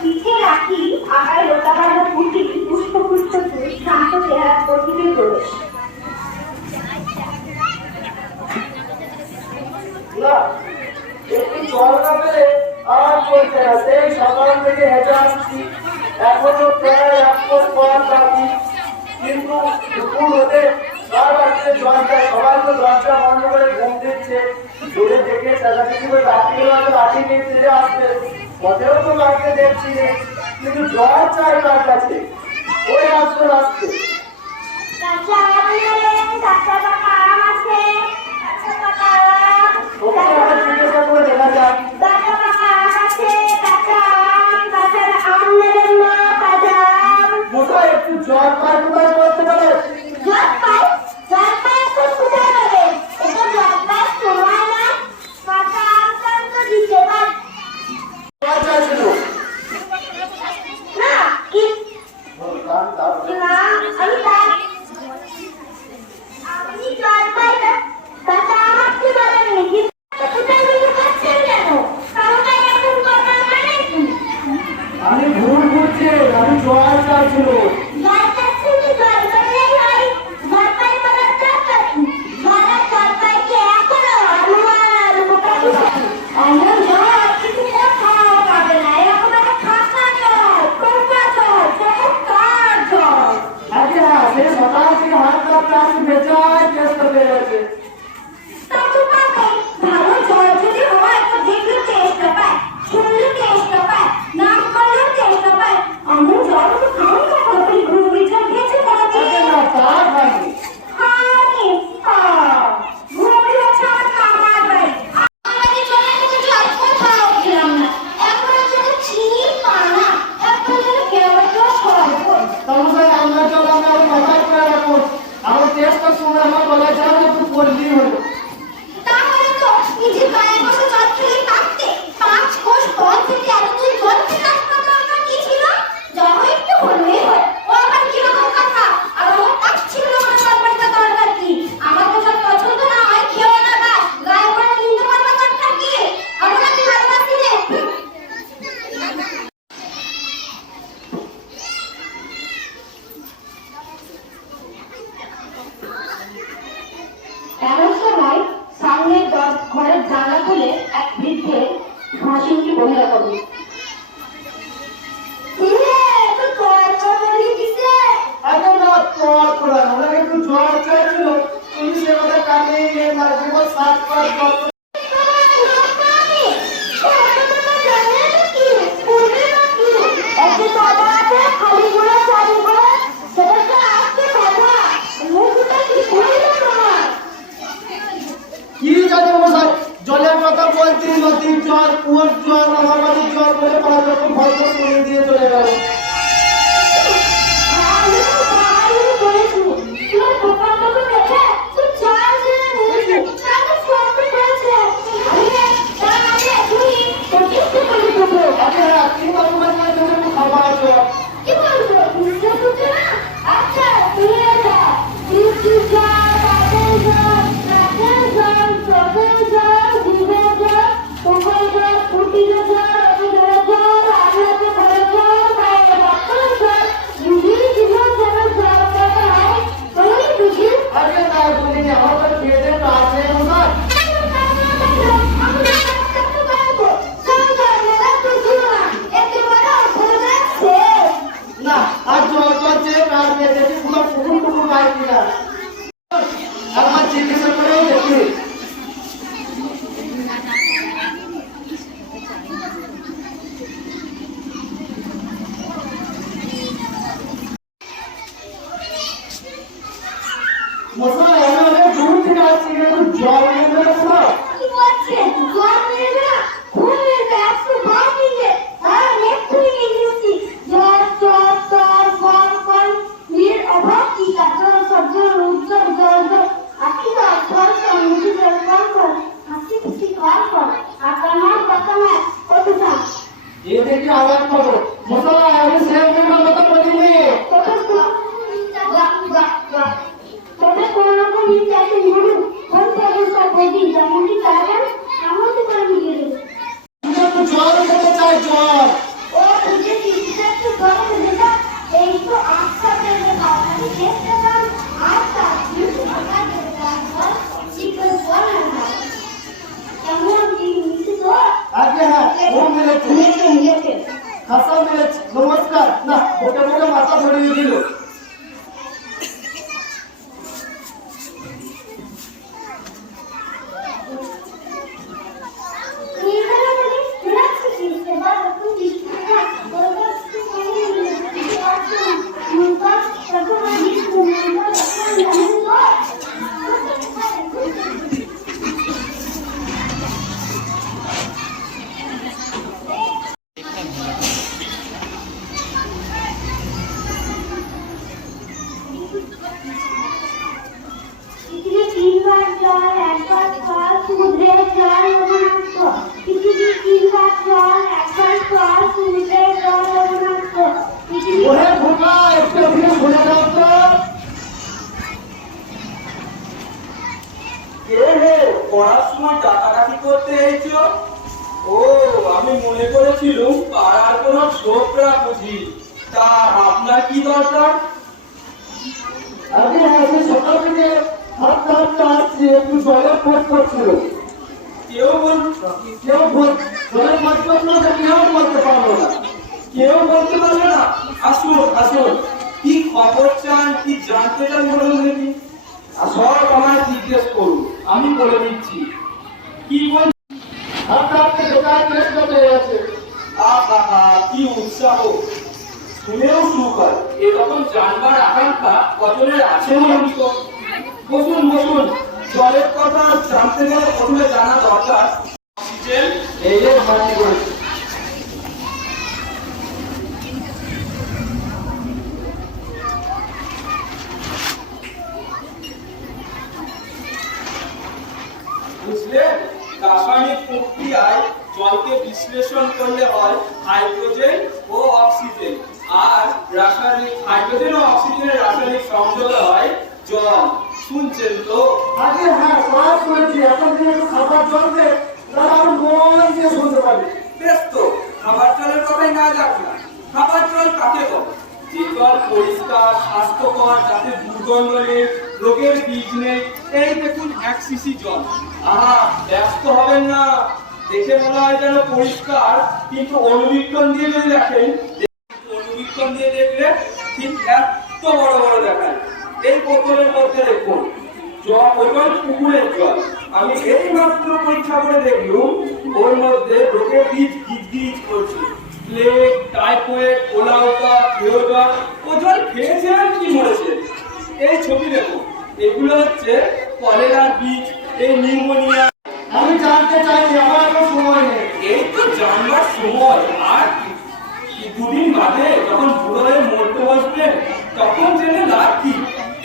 পিঠে রাখি আগায় লতাবাঁধা পুঁটি পুষ্পপুষ্ট তুই শান্ত চেহারা প্রতিদিন প্রবেশ। একটু জল না পেলে আর চলছে না। সেই সকাল থেকে হেঁটে আসছি, এখনো প্রায় 1 মাস পর বাকি। কিন্তু দুপুর হতে আর বাড়িতে জলটা সবাই তো দরজা বন্ধ করে ঘুম দিচ্ছে। দূরে থেকে চেঁচাচেঁচি করে রাত্রিবেলা লাঠি নিয়ে ফিরে আসবে, পথেও তো বাড়িতে দেখছি রে। কিন্তু জল চাই তার কাছে, ওই আসবে আসছে। জিজ্ঞাসা করে দেখা যাক। মোটা একটু জল পায় কোথায় করতে পারে? আমি ভুল বুঝছি, আমি জল চাইছিল। ঘরের জানলা খুলে এক বৃদ্ধের হাসি উঠি বহিরা করবে। একটু জল চাইছিল, তুমি সে কথা কানে নিয়ে মাঝে সাত পাঁচ জলের কথা বলছি, নদীর জল, কুয়োর জল, মহাবাদীর জল বলে পাঁচ রকম ভয় করে দিয়ে চলে গেল। আওয়াজ করো মশলা আমি সেভ করবার মতো বলি নি তোমরা কোন রকম নিচে আসে নিয়ে কোন পর্যন্ত বলি যেমন কি তারা হাসান নমস্কার। না, ওকে বলে মাথা ধরিয়ে দিল। পৃথিবী তিনবার জল, একবার স্থল, সমুদ্রের জল লবণাক্ত। পৃথিবী তিনবার জল, একবার স্থল, সমুদ্রের জল লবণাক্ত। পৃথিবী ওরে খোকা, একটু অভিনয় ভুলে যাও তো। কে হে, পড়ার সময় ডাকাডাকি করতে এসেছো? ও, আমি মনে করেছিলুম পাড়ার কোনো ছোকরা বুঝি। তা আপনার কি দরকার? আগে আগে সকাল থেকে হাঁটতে হাঁটতে আসছি, একটু জলের খোঁজ করছিল। কেউ জলের খোঁজ করছিল, কেউ বলতে পারলো না। কেউ বলতে পারবে না? আসুন আসুন, কি খবর চান, কি জানতে চান বলুন দেখি। আর সব আমায় জিজ্ঞেস করুন, আমি বলে দিচ্ছি। কি বল? হাঁটতে হাঁটতে দোকান চেষ্টা করতে গেছে। আহা, কি উৎসাহ! শুনেও সুখ হয়। এরকম জানবার আকাঙ্ক্ষা কজনের আছে বলুন তো? বসুন বসুন, জলের কথা জানতে গেলে প্রথমে জানা দরকার অক্সিজেন এই যে ভর্তি করেছে। বুঝলেন, রাসায়নিক প্রক্রিয়ায় জলকে বিশ্লেষণ করলে হয় হাইড্রোজেন ও অক্সিজেন, আর রাসায়নিক হাইড্রোজেন ও অক্সিজেনের রাসায়নিক সংযোগ হয় জল। শুনছেন তো? আগে হ্যাঁ, সব শুনেছি। এখন দিয়ে একটু খাবার জল দে, তাহলে আমি মন দিয়ে শুনতে পারি। বেশ তো, খাবার জলের কথাই না যাক না। খাবার জল কাকে বলে? যে জল পরিষ্কার, স্বাস্থ্যকর, যাতে দুর্গন্ধ নেই, রোগের বীজ নেই। এই দেখুন 1 সিসি জল। আহা, ব্যস্ত হবেন না। দেখে মনে হয় যেন পরিষ্কার, কিন্তু অনুবীক্ষণ দিয়ে যদি দেখেন, অনুবীক্ষণ দিয়ে দেখলে ঠিক এত বড় বড় দেখায়। এই বোতলের মধ্যে দেখুন জল, ওই জল পুকুরের জল। আমি এই মাত্র পরীক্ষা করে দেখলুম ওর মধ্যে রোগের বীজ গিজ করছে। Plague, typhoid, কোলাউটা, ফিওজা। ও জল খেয়েছেন কি মরেছেন? এই ছবি দেখুন, এগুলো হচ্ছে কলেরার বীজ, এই নিউমোনিয়া। আমি জানতে চাইছি, আমার এখন সময় নেই। এই তো জানবার সময়। আর দুদিন বাদে যখন বুড়ো হয়ে মরতে বসবেন, তখন জেনে লাভ কি?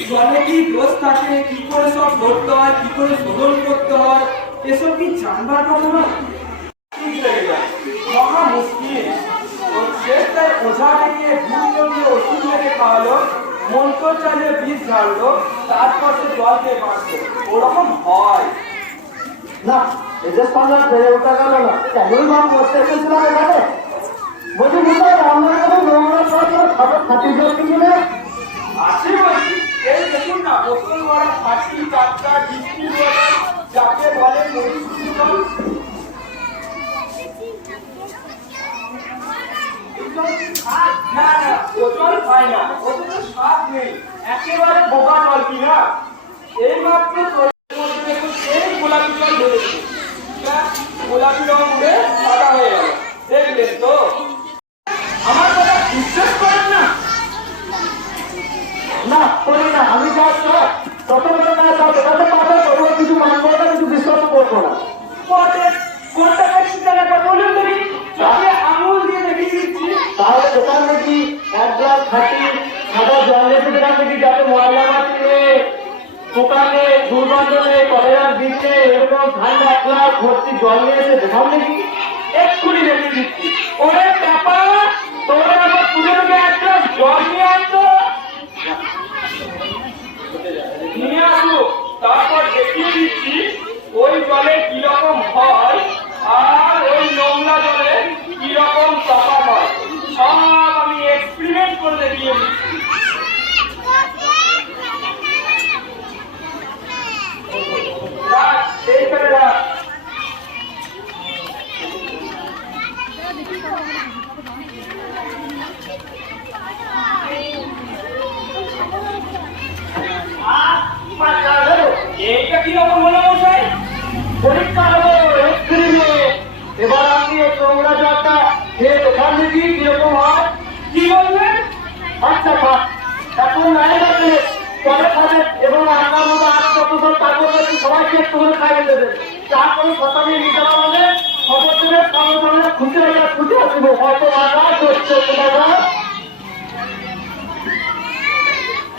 জলে কি দোষ থাকে, কি করে সব ধরতে হয়, কি করে শোধন করতে হয়, এসব কি জানবার কথা না? মহা মুশকিল। শেষটায় ওঝা ডেকে দিয়ে ওষুধ লেগে খাওয়ালো, মন্ত্র চালিয়ে বীজ ঝাড়লো, তারপর সে জল দিয়ে বাঁচলো। ওরকম হয় না, এদের সঙ্গে বেড়ে ওঠা গেল না। কেমন মা করতে এসেছিলাম এখানে? বলছি কোথায় রান্নার করে নোংরা করে খাবার খাটি জল কিনে আছে বলছি। এই দেখুন না, বোতল ভরা খাঁটি টাটকা ডিস্টিল ওয়াটার, যাকে বলে পরিশুদ্ধ জল। না না, ও জল খায় না, ওতে তো স্বাদ নেই, একেবারে বোকা জল কি না। এই মাত্র জলের মধ্যে দেখুন এই গোলাপি জল ধরেছে, গোলাপি রং উঠে সাদা হয়ে গেল। দেখলেন তো? আমার কথা বিশ্বাস করেন না? না, করি না। আমি যা তত বড় না, তত পাবে, তবুও কিছু মানবো না, কিছু বিশ্বাস করবো না। কোনটা বেশি জায়গাটা বলুন দেখি, যাতে আঙুল দিয়ে দেখিয়ে দিচ্ছি। তাহলে দোকান নাকি 1 গ্লাস খাঁটি সাদা জল এসে দোকান নাকি, যাতে ময়লা মাটি নেই, পোকা নেই, দুর্গন্ধ নেই, কলেরার বীজ নেই, এরকম ঠান্ডা 1 গ্লাস ভর্তি জল নিয়ে এসে দোকান নাকি এক্ষুনি দেখিয়ে দিচ্ছি। ওরে ব্যাপা, তোরা আমার পুজো থেকে এক গ্লাস জল নিয়ে আসতো, নিয়ে আসো, তারপর দেখিয়ে দিচ্ছি ওই জলে কিরকম হয় আর ওই নোংরা জলে কিরকম তফাৎ হয়। সব আমি এক্সপেরিমেন্ট করে দেখিয়ে দিচ্ছি। রাখ, এইখানে রাখ। এইটা কি রকম হলো মশাই? পরীক্ষা হলো এপ্রিলে। এবার আপনি এই নোংরা জলটা খেয়ে দেখান দেখি কিরকম হয়। কি বললেন? আচ্ছা থাক, এখন নাই লাগলে পরে খাবেন এবং আপনার মতো আর কতজন তারপর সবাইকে একটু করে খাইয়ে দেবেন। তারপরে সকালে নিতে পারলে খবর দেবে, খবর করলে খুশি হয়ে খুশি আসবো। হয়তো বাবা করছে বাবা।